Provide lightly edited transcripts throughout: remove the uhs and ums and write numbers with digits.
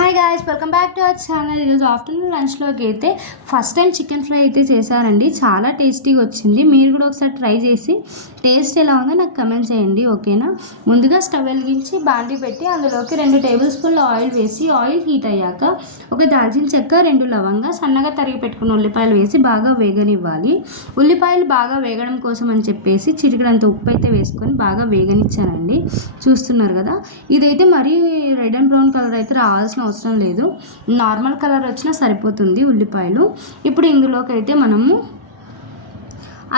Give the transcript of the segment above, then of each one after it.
Hi guys, welcome back to our channel. ఈరోజు afternoon లంచ్లోకి అయితే first time chicken fry అయితే చేశారండి. చాలా టేస్టీగా వచ్చింది. మీరు కూడా ఒకసారి ట్రై చేసి టేస్ట్ ఎలా ఉందో నాకు కమెంట్ చేయండి, ఓకేనా. ముందుగా స్టవ్ వెలిగించి బాండి పెట్టి అందులోకి 2 టేబుల్ స్పూన్ల ఆయిల్ వేసి ఆయిల్ హీట్ అయ్యాక ఒక దాల్చిన చెక్క, 2 లవంగా, సన్నగా తరిగి పెట్టుకున్న ఉల్లిపాయలు వేసి బాగా వేగనివ్వాలి. ఉల్లిపాయలు బాగా వేగడం కోసం అని చెప్పేసి చిటికెడంత ఉప్పు అయితే వేసుకొని బాగా వేగనిచ్చానండి. చూస్తున్నారు కదా, ఇదైతే మరీ రెడ్ అండ్ బ్రౌన్ కలర్ అయితే రావాల్సిన అవసరం లేదు. నార్మల్ కలర్ వచ్చినా సరిపోతుంది ఉల్లిపాయలు. ఇప్పుడు ఇందులోకి అయితే మనము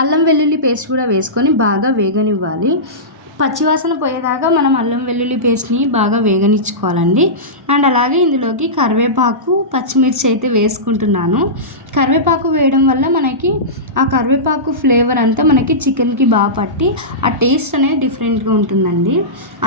అల్లం వెల్లుల్లి పేస్ట్ కూడా వేసుకొని బాగా వేగనివ్వాలి. పచ్చివాసన పోయేదాకా మనం అల్లం వెల్లుల్లి పేస్ట్ని బాగా వేగనిచ్చుకోవాలండి. అండ్ అలాగే ఇందులోకి కరివేపాకు, పచ్చిమిర్చి అయితే వేసుకుంటున్నాను. కరివేపాకు వేయడం వల్ల మనకి ఆ కరివేపాకు ఫ్లేవర్ అంతా మనకి చికెన్కి బాగా పట్టి ఆ టేస్ట్ అనేది డిఫరెంట్గా ఉంటుందండి.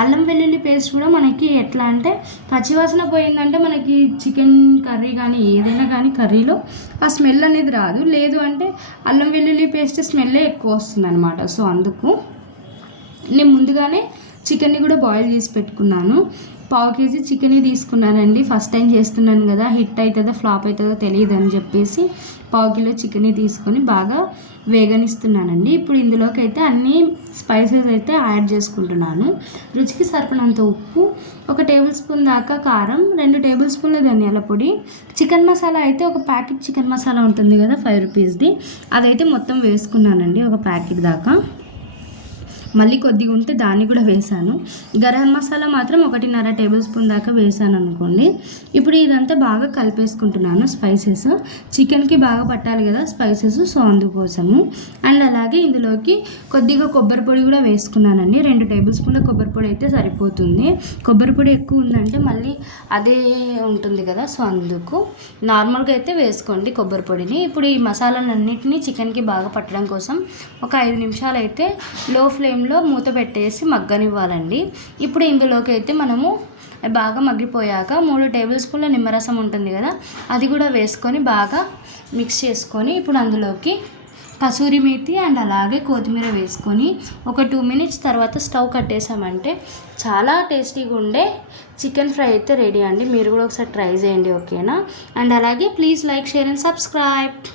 అల్లం వెల్లుల్లి పేస్ట్ కూడా మనకి ఎట్లా అంటే పచ్చివాసన పోయిందంటే మనకి చికెన్ కర్రీ కానీ ఏదైనా కానీ కర్రీలో ఆ స్మెల్ అనేది రాదు. లేదు అంటే అల్లం వెల్లుల్లి పేస్ట్ స్మెల్లే ఎక్కువ వస్తుంది అనమాట. సో అందుకు నేను ముందుగానే చికెన్ని కూడా బాయిల్ చేసి పెట్టుకున్నాను. 1/2 కేజీ చికెన్ తీసుకున్నానండి. ఫస్ట్ టైం చేస్తున్నాను కదా, హిట్ అవుతుందో ఫ్లాప్ అవుతుందో తెలియదు అని చెప్పేసి 1/2 కిలో చికెన్ తీసుకొని బాగా వేగనిస్తున్నానండి. ఇప్పుడు ఇందులోకి అయితే అన్ని స్పైసెస్ అయితే యాడ్ చేసుకుంటున్నాను. రుచికి సరిపడినంత ఉప్పు, 1 టేబుల్ స్పూన్ దాకా కారం, 2 టేబుల్ స్పూన్ల ధనియాల పొడి, చికెన్ మసాలా అయితే ఒక ప్యాకెట్ చికెన్ మసాలా ఉంటుంది కదా 5 రూపీస్ది, అదైతే మొత్తం వేసుకున్నానండి, ఒక ప్యాకెట్ దాకా. మళ్ళీ కొద్దిగా ఉంటే దాన్ని కూడా వేసాను. గరం మసాలా మాత్రం 1.5 టేబుల్ స్పూన్ దాకా వేసాను అనుకోండి. ఇప్పుడు ఇదంతా బాగా కలిపేసుకుంటున్నాను. స్పైసెస్ చికెన్కి బాగా పట్టాలి కదా స్పైసెస్, సో అందుకోసము. అండ్ అలాగే ఇందులోకి కొద్దిగా కొబ్బరి పొడి కూడా వేసుకున్నానండి. 2 టేబుల్ స్పూన్ల కొబ్బరి పొడి అయితే సరిపోతుంది. కొబ్బరి పొడి ఎక్కువ ఉందంటే మళ్ళీ అదే ఉంటుంది కదా, సో అందుకు నార్మల్గా అయితే వేసుకోండి కొబ్బరి పొడిని. ఇప్పుడు ఈ మసాలాలన్నింటినీ చికెన్కి బాగా పట్టడం కోసం ఒక 5 నిమిషాలు అయితే లో ఫ్లేమ్లో మూత పెట్టేసి మగ్గనివ్వాలండి. ఇప్పుడు ఇందులోకి అయితే మనము బాగా మగ్గిపోయాక 3 టేబుల్ స్పూన్ల నిమ్మరసం ఉంటుంది కదా, అది కూడా వేసుకొని బాగా మిక్స్ చేసుకొని ఇప్పుడు అందులోకి కసూరి మేతి అండ్ అలాగే కొత్తిమీర వేసుకొని ఒక 2 మినిట్స్ తర్వాత స్టవ్ కట్టేసామంటే చాలా టేస్టీగా ఉండే చికెన్ ఫ్రై అయితే రెడీ అండి. మీరు కూడా ఒకసారి ట్రై చేయండి, ఓకేనా. అండ్ అలాగే please like, share and subscribe.